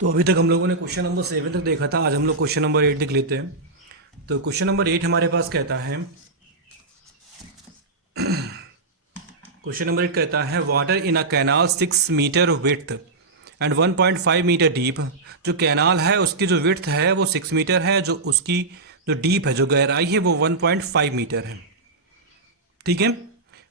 तो अभी तक हम लोगों ने क्वेश्चन नंबर 7 तक देखा था। आज हम लोग क्वेश्चन नंबर 8 देख लेते हैं। तो क्वेश्चन नंबर 8 हमारे पास कहता है, क्वेश्चन नंबर 8 कहता है water in a canal 6 metre width and 1.5 metre deep. जो कैनाल है उसकी जो विड्थ है वो 6 मीटर है, जो उसकी जो डीप है, जो गहराई है वो 1.5 मीटर है। ठीक है।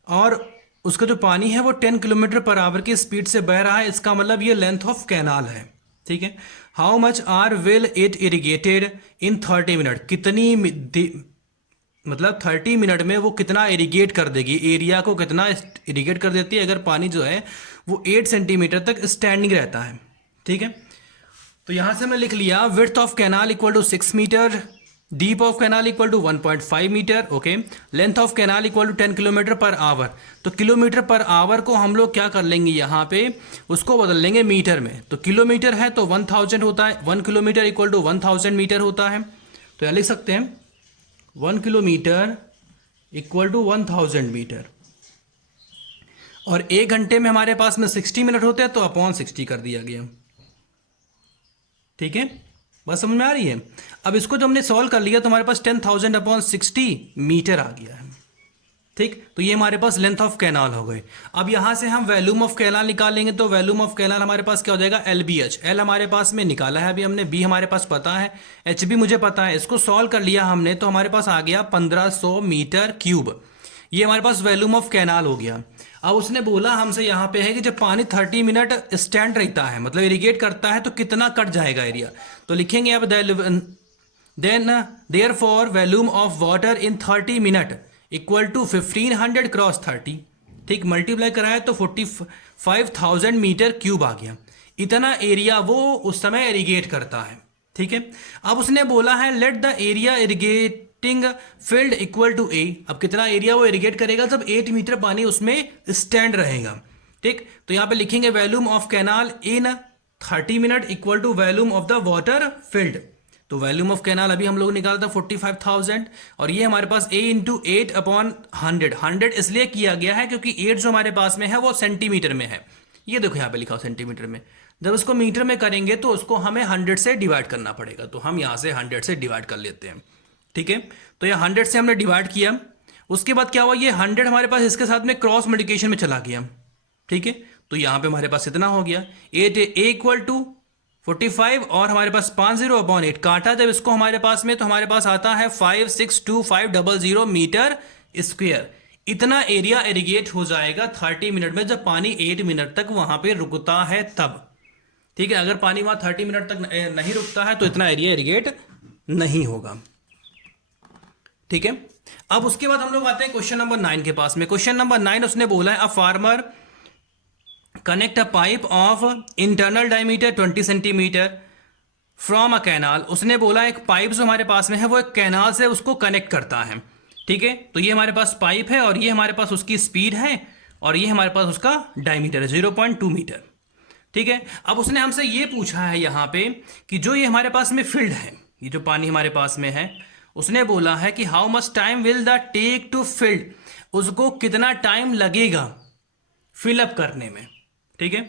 और उसका जो पानी है वो 10 किलोमीटर पर आवर की स्पीड से बह रहा है। इसका मतलब ये लेंथ ऑफ कैनाल है। ठीक है। How much are will it irrigated in 30 minute. मतलब 30 मिनट में वो कितना इरिगेट कर देगी, एरिया को कितना इरिगेट कर देती है अगर पानी जो है वो 8 सेंटीमीटर तक स्टैंडिंग रहता है। ठीक है। तो यहां से मैं लिख लिया width of canal equal to 6 metre, deep of canal equal to 1.5 metre, okay. Length of canal equal to 10 kilometre per hour. तो किलोमीटर पर आवर को हम लोग क्या कर लेंगे, यहाँ पे उसको बदल लेंगे मीटर में। तो किलोमीटर है तो 1000 होता है, 1 किलोमीटर इक्वल टू 1000 मीटर होता है। तो यह लिख सकते हैं 1 किलोमीटर इक्वल टू 1000 मीटर। और 1 घंटे में हमारे पास में 60 मिनट होते हैं तो अपॉन 60 कर दिया गया। ठीक है, बस समझ में आ रही है। अब इसको जो हमने सॉल्व कर लिया तो हमारे पास 10,000 अपॉन 60 मीटर आ गया है। ठीक, तो ये हमारे पास लेंथ ऑफ कैनाल हो गए। अब यहां से हम वैल्यूम ऑफ कैनाल निकालेंगे। तो वैल्यूम ऑफ कैनाल हमारे पास क्या हो जाएगा, एल बी एच। एल हमारे पास में निकाला है अभी हमने, बी हमारे पास पता है, एच भी मुझे पता है। इसको सॉल्व कर लिया हमने तो हमारे पास आ गया 1500 मीटर क्यूब। ये हमारे पास वैल्यूम ऑफ कैनाल हो गया। अब उसने बोला हमसे यहाँ पे है कि जब पानी 30 मिनट स्टैंड रहता है, मतलब इरिगेट करता है, तो कितना कट जाएगा एरिया। तो लिखेंगे अब then therefore volume of water in 30 minute equal to 1500 cross 30। ठीक, मल्टीप्लाई कराया तो 45,000 मीटर क्यूब आ गया। इतना एरिया वो उस समय इरिगेट करता है। ठीक है। अब उसने बोला है let the area irrigating field equal to A. अब कितना एरिया वो इरिगेट करेगा जब 8 मीटर पानी उसमें स्टैंड रहेगा। ठीक, तो यहां पे लिखेंगे volume of canal in 30 minute equal to volume of the water field. तो वैल्यूम ऑफ कैनाल अभी हम लोग निकाला था 45,000, और ये हमारे पास a इंटू 8 अपॉन 100 इसलिए किया गया है क्योंकि 8 जो हमारे पास में है वो सेंटीमीटर में है। ये देखो यहाँ पे लिखा हो सेंटीमीटर में। जब उसको मीटर में करेंगे तो उसको हमें 100 से डिवाइड करना पड़ेगा। तो हम यहाँ से 100 से डिवाइड कर लेते हैं। ठीक है, तो ये 100 से हमने डिवाइड किया। उसके बाद क्या हुआ, ये 100 हमारे पास इसके साथ में क्रॉस मल्टीप्लिकेशन में चला गया। ठीक है, तो यहाँ पे हमारे पास इतना हो गया 8 ए इक्वल टू 45, और हमारे पास 50 अपॉन 8 काटा जब इसको हमारे पास में, तो हमारे पास आता है 562500 मीटर स्क्वायर। इतना एरिया इरिगेट हो जाएगा 30 मिनट में, जब पानी 8 मिनट तक वहां पे रुकता है तब। ठीक है, अगर पानी वहां 30 मिनट तक नहीं रुकता है तो इतना एरिया इरिगेट नहीं होगा। ठीक है, अब उसके बाद हम लोग आते हैं क्वेश्चन नंबर 9 के पास में। क्वेश्चन नंबर 9 उसने बोला है a farmer connect a pipe of internal diameter 20 centimetre from a canal. उसने बोला एक पाइप जो हमारे पास में है वो एक कैनाल से उसको कनेक्ट करता है। ठीक है, तो ये हमारे पास पाइप है और ये हमारे पास उसकी स्पीड है और ये हमारे पास उसका डायमीटर है 0.2 मीटर। ठीक है, अब उसने हमसे ये पूछा है यहाँ पे कि जो ये हमारे पास में फील्ड है, ये जो पानी हमारे पास में है, उसने बोला है कि how much time will the take to filled. उसको कितना टाइम लगेगा फिलअप करने में। ठीक है,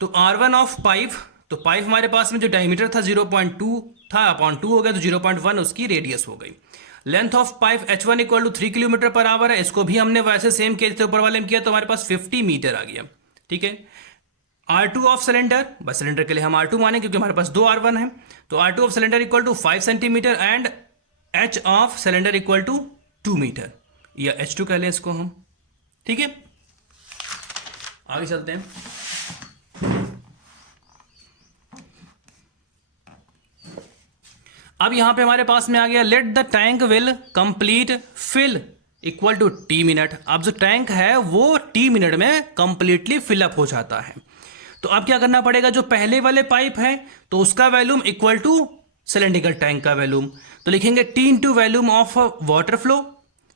तो R1 ऑफ पाइप, तो पाइप हमारे पास में जो डायमीटर था 0.2 था, अपॉन 2 हो गया तो 0.1 उसकी रेडियस हो गई। Length of pipe H1 equal to 3 kilometre per hour है। इसको भी हमने वैसे सेम किया ऊपर वाले में किया, तो हमारे पास 50 मीटर आ गया। ठीक है, R2 ऑफ सिलेंडर, बस सिलेंडर के लिए हम R2 माने क्योंकि हमारे पास 2 R1 है। तो R2 of cylinder equal to 5 centimetre and H of cylinder equal to 2 metre, या H2 कह लें इसको हम। ठीक है, आगे चलते हैं। अब यहां पे हमारे पास में आ गया let the tank will complete fill equal to T minute. अब जो टैंक है वो टी मिनट में कंप्लीटली फिलअप हो जाता है। तो अब क्या करना पड़ेगा, जो पहले वाले पाइप है तो उसका volume equal to cylindrical tank का वैल्यूम। तो लिखेंगे T into volume of water flow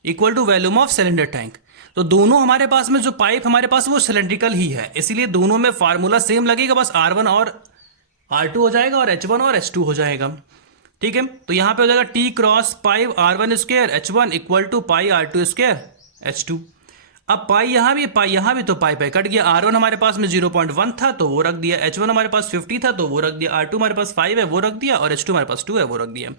equal to volume of cylinder tank. तो दोनों हमारे पास में जो पाइप हमारे पास वो सिलेंड्रिकल ही है, इसलिए दोनों में फार्मूला सेम लगेगा, बस R1 और R2 हो जाएगा और H1 और H2 हो जाएगा। ठीक है, तो यहां पे हो जाएगा T cross pi R1 square H1 equal to pi R2 square H2। अब पाई यहाँ भी तो पाई पाई कट गया। R1 हमारे पास में 0.1 था तो वो रख दिया, H1 हमारे पास 50 था तो वो रख दिया, R2 हमारे पास 5 है वो रख दिया, और H2 हमारे पास 2 है वो रख दिया।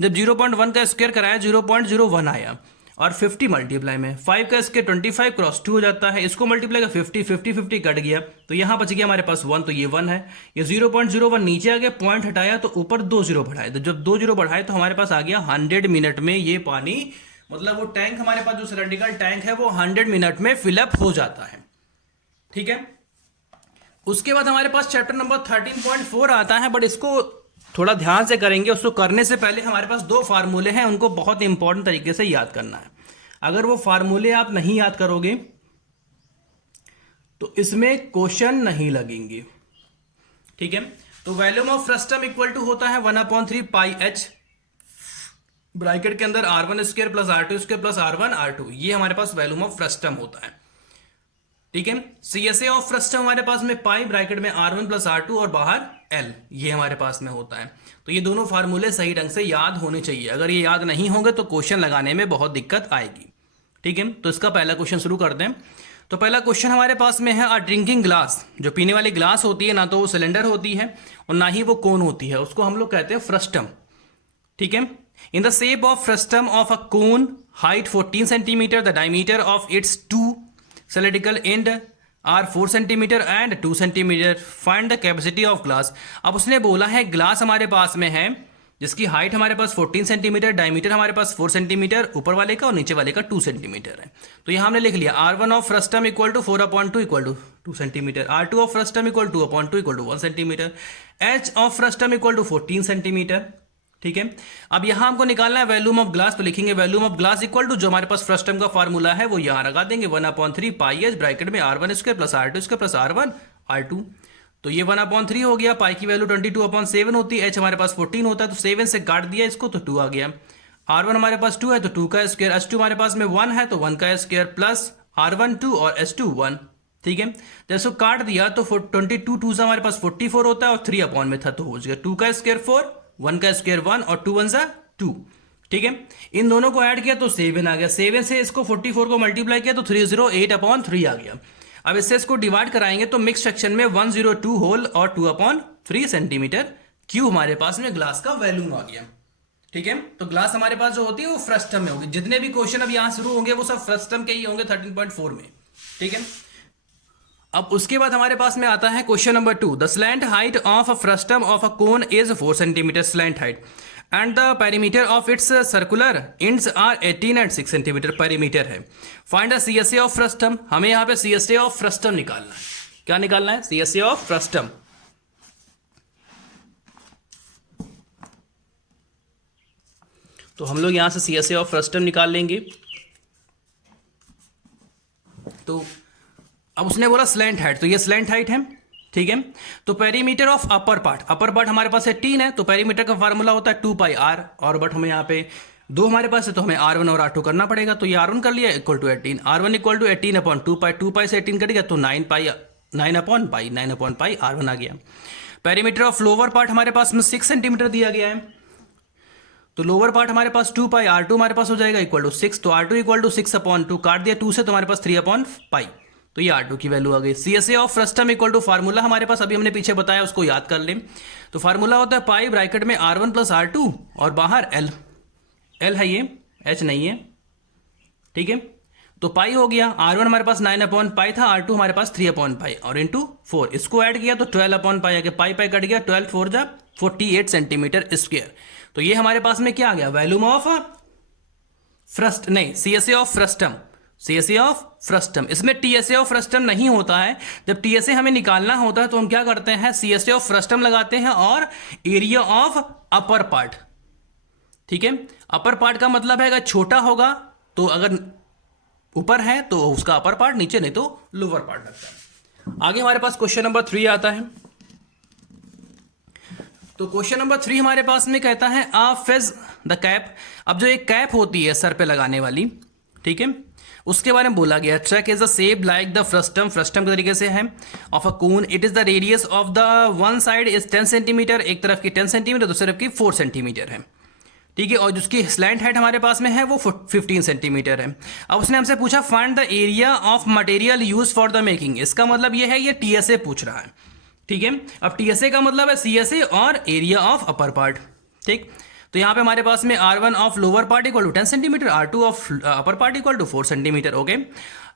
जब 0.1 का स्क्वायर कराया 0.01 आया, और 50 मल्टीप्लाई में 5 का स्क्वायर 25 क्रॉस 2 हो जाता है, इसको मल्टीप्लाई का 50 कट गया तो यहाँ बच गया हमारे पास 1, तो ये 1 है। ये 0.01 नीचे आ गया, पॉइंट हटाया तो ऊपर 2 0 बढ़ाए, तो जब 2 0 बढ़ाए तो हमारे पास आ गया 100 मिनट में ये पानी, मतलब वो टैंक हमारे पास जो सिलेंड्रिकल टैंक है वो 100 मिनट में फिलअप हो जाता है। ठीक है, उसके बाद हमारे पास चैप्टर नंबर 13.4 आता है, बट इसको थोड़ा ध्यान से करेंगे। उसको करने से पहले हमारे पास 2 फार्मूले हैं, उनको बहुत इंपॉर्टेंट तरीके से याद करना है। अगर वो फार्मूले आप नहीं याद करोगे तो इसमें क्वेश्चन नहीं लगेंगे। ठीक है, तो volume of frustum equal to होता है 1/3 पाई एच, ब्रैकेट के अंदर R1 square plus R2 square plus R1 R2, ये हमारे पास वॉल्यूम ऑफ फ्रस्टम होता है। ठीक है, CSA ऑफ फ्रस्टम हमारे पास में पाई, ब्रैकेट में R1 प्लस R2 और बाहर L, ये हमारे पास में होता है। तो ये दोनों फार्मूले सही ढंग से याद होने चाहिए, अगर ये याद नहीं होंगे तो क्वेश्चन लगाने में बहुत दिक्कत आएगी। ठीक है, तो इसका पहला क्वेश्चन शुरू करते हैं। तो पहला क्वेश्चन हमारे पास में है, ड्रिंकिंग ग्लास, जो पीने वाली ग्लास होती है ना तो वो सिलेंडर होती है और ना ही वो कोन होती है, उसको हम लोग कहते हैं फ्रस्टम। ठीक है, in the shape of frustum of a cone, height 14 centimeter, the diameter of its two cylindrical end are 4 centimeter and 2 centimeter. Find the capacity of glass. अब उसने बोला है ग्लास हमारे पास में है जिसकी हाइट हमारे पास 14 सेंटीमीटर, डायमीटर हमारे पास 4 सेंटीमीटर, ऊपर वाले का और नीचे वाले का 2 सेंटीमीटर है। तो यहाँ हमने लिख लिया R1 of frustum equal to 4/2 equal to 2 centimetre, R2 of frustum equal 2/2 equal to 1 centimetre, H of frustum equal to 14 centimetre. ठीक है, अब यहां हमको निकालना है वॉल्यूम ऑफ ग्लास, तो लिखेंगे volume of glass equal to जो हमारे पास फ्रस्टम का फार्मूला है वो यहां लगा देंगे 1/3 पाई एच, ब्रैकेट में R1 square plus R2 square plus R1 R2। तो ये 1/3 हो गया, पाई की वैल्यू 22/7 होती है, एच हमारे पास 14 होता है तो 7 से काट दिया इसको तो 2 आ गया। R1 हमारे पास 2 है तो 2 का स्क्वायर, H2 हमारे पास में 1 है तो 1 का स्क्वायर प्लस R1 2 और H2 1। ठीक है, जब इसको काट दिया तो 22 2 से हमारे पास 44 होता है और 3 अपॉन में था तो हो गया 2 का स्क्वायर 4, 1 का स्क्वायर 1 और 2 1 2। ठीक है, इन दोनों को ऐड किया तो 7 आ गया, 7 से इसको 44 को मल्टीप्लाई किया तो 308/3 आ गया। अब इससे इसको डिवाइड कराएंगे तो मिक्स सेक्शन में 102 होल और 2/3 सेंटीमीटर क्यूब हमारे पास में ग्लास का वॉल्यूम आ गया। ठीक है, तो ग्लास हमारे पास जो होती है वो फ्रस्टम में होगी। जितने भी क्वेश्चन अब यहां शुरू होंगे वो सब फ्रस्टम के ही होंगे 13.4 में। ठीक है, अब उसके बाद हमारे पास में आता है question number 2, the slant height of a frustum of a cone is 4 centimetre slant height and the perimeter of its circular ends are 18 and 6 centimetre perimeter है। Find the CSA of frustum, हमें यहाँ पे CSA of frustum निकालना है। क्या निकालना है? CSA of frustum. तो हम लोग यहां से CSA ऑफ फ्रस्टम निकाल लेंगे। तो अब उसने बोला स्लैंट हाइट, तो ये स्लैंट हाइट है। ठीक है, तो पेरीमीटर ऑफ अपर पार्ट हमारे पास 18 है तो पेरीमीटर का फार्मूला होता है 2 पाई R, और बट हमें यहाँ पे 2 हमारे पास है तो हमें R1 और R2 करना पड़ेगा। तो ये R1 कर लिया equal to 18, R1 equal to 18/2 pi, 2 pi से 18 कट गया तो 9/पाई R1 आ गया। पेरीमीटर ऑफ लोअर पार्ट हमारे पास में 6 सेंटीमीटर दिया गया है, तो लोअर पार्ट हमारे पास 2 पाई, R2 हमारे पास हो जाएगा इक्वल टू 6, तो R2 इक्वल टू 6/2 काट दिया 2 से तो हमारे पास 3/पाई, तो ये R2 की वैल्यू आ गई। CSA of frustum equal to formula हमारे पास अभी हमने पीछे बताया उसको याद कर लें। तो फार्मूला होता है पाई ब्रैकेट में R1 प्लस R2 और बाहर L है, ये H नहीं है। ठीक है, तो पाई हो गया, R1 हमारे पास 9/पाई था, R2 हमारे पास 3/पाई और इंटू 4, इसको ऐड किया तो 12/पाई आ गया, पाई कट गया, 12 4 जा 48 सेंटीमीटर स्क्वायर। तो ये हमारे पास में क्या आ गया? Volume of CSA of frustum, CSA of frustum. इसमें TSA ऑफ फ्रस्टम नहीं होता है। जब TSA हमें निकालना होता है तो हम क्या करते हैं? CSA ऑफ फ्रस्टम लगाते हैं और एरिया ऑफ अपर पार्ट। ठीक है, अपर पार्ट का मतलब है अगर छोटा होगा तो अगर ऊपर है तो उसका अपर पार्ट, नीचे नहीं तो लोअर पार्ट लगता है। आगे हमारे पास क्वेश्चन नंबर 3 आता है। तो क्वेश्चन नंबर 3 हमारे पास में कहता है फेज द कैप। अब जो एक कैप होती है सर पे लगाने वाली, ठीक है, उसके बारे में बोला गया track is the shape like the frustum के तरीके से है of a cone, it is the radius of the one side is 10 centimetre, एक तरफ की 10 सेंटीमीटर दूसरी तरफ की 4 सेंटीमीटर है। ठीक है, और जिसकी स्लैंट हाइट हमारे पास में है वो 15 सेंटीमीटर है। अब उसने हमसे पूछा find the area of material use for the making. इसका मतलब ये है ये टीएसए पूछ रहा है। ठीक है, अब टीएसए का मतलब है सीएसए और एरिया ऑफ अपर पार्ट। ठीक, तो यहाँ पे हमारे पास में R1 of lower part equal to 10 centimetre, R2 of upper part equal to 4 centimetre. Okay,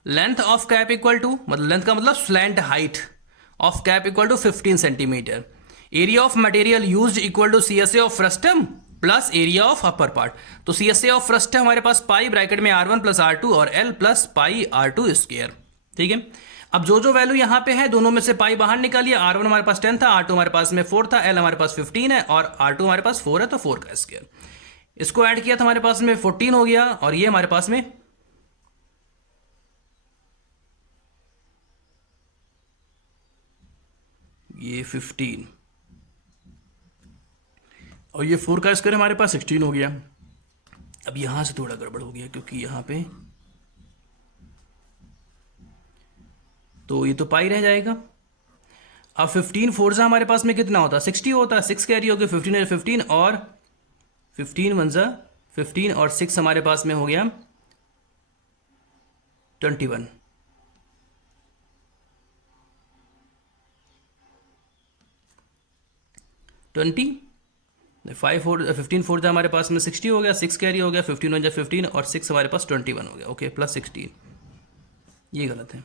length of cap equal to, मतलब लेंथ का मतलब slant height of cap equal to 15 centimetre. Area of material used equal to CSA of frustum plus area of upper part. तो CSA of frustum हमारे पास पाई bracket में R1 plus R2 और L plus pi R2 square. ठीक है, अब जो जो वैल्यू यहाँ पे है दोनों में से पाई बाहर निकालिए। R1 हमारे पास 10 था, R2 हमारे पास में 4 था, L हमारे पास 15 है और R2 हमारे पास 4 है, तो 4 का स्क्वायर। इसको ऐड किया तो हमारे पास में 14 हो गया और ये हमारे पास में ये 15 और ये 4 का स्क्वायर हमारे पास 16 हो गया। अब यहां से थोड़ा गड़बड़ हो गया क्योंकि यहां पे तो ये तो पाई रह जाएगा। अब 15 फोर से हमारे पास में कितना होता है 60 होता है, 6 कैरी हो गया, 15 है 15 और 15 1 15 और 6 हमारे पास में हो गया 21। ट्वेंटी 15 फोर था हमारे पास में 60 हो गया, 6 कैरी हो गया, 15 1 15 और 6 हमारे पास 21 हो गया। ओके, प्लस 16, ये गलत है।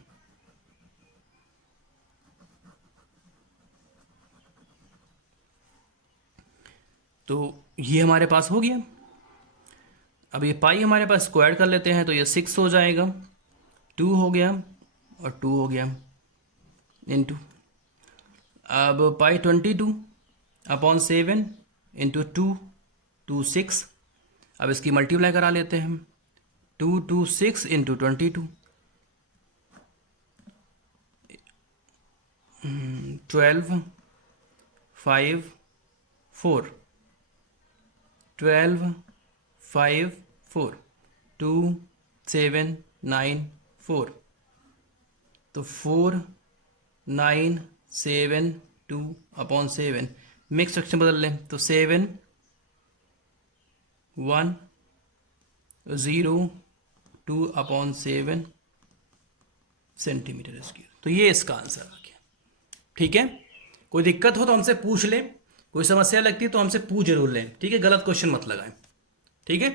तो ये हमारे पास हो गया। अब ये पाई हमारे पास स्क्वायर कर लेते हैं तो ये 6 हो जाएगा, 2 हो गया और 2 हो गया इनटू, अब पाई 22 अपॉन 7 इंटू 2 2 6। अब इसकी मल्टीप्लाई करा लेते हैं हम, 2 2 6 इंटू 22, 12 5 4, 12 5 4, 2 7 9 4, तो 4 9 7 2 अपॉन 7। मिक्स फ्रैक्शन बदल लें तो 7 1 0 2 अपॉन 7 सेंटीमीटर स्क्वायर। तो ये इसका आंसर आ गया। ठीक है, कोई दिक्कत हो तो हमसे पूछ लें, कोई समस्या लगती है तो हमसे पूछ जरूर लें। ठीक है, गलत क्वेश्चन मत लगाएं। ठीक है।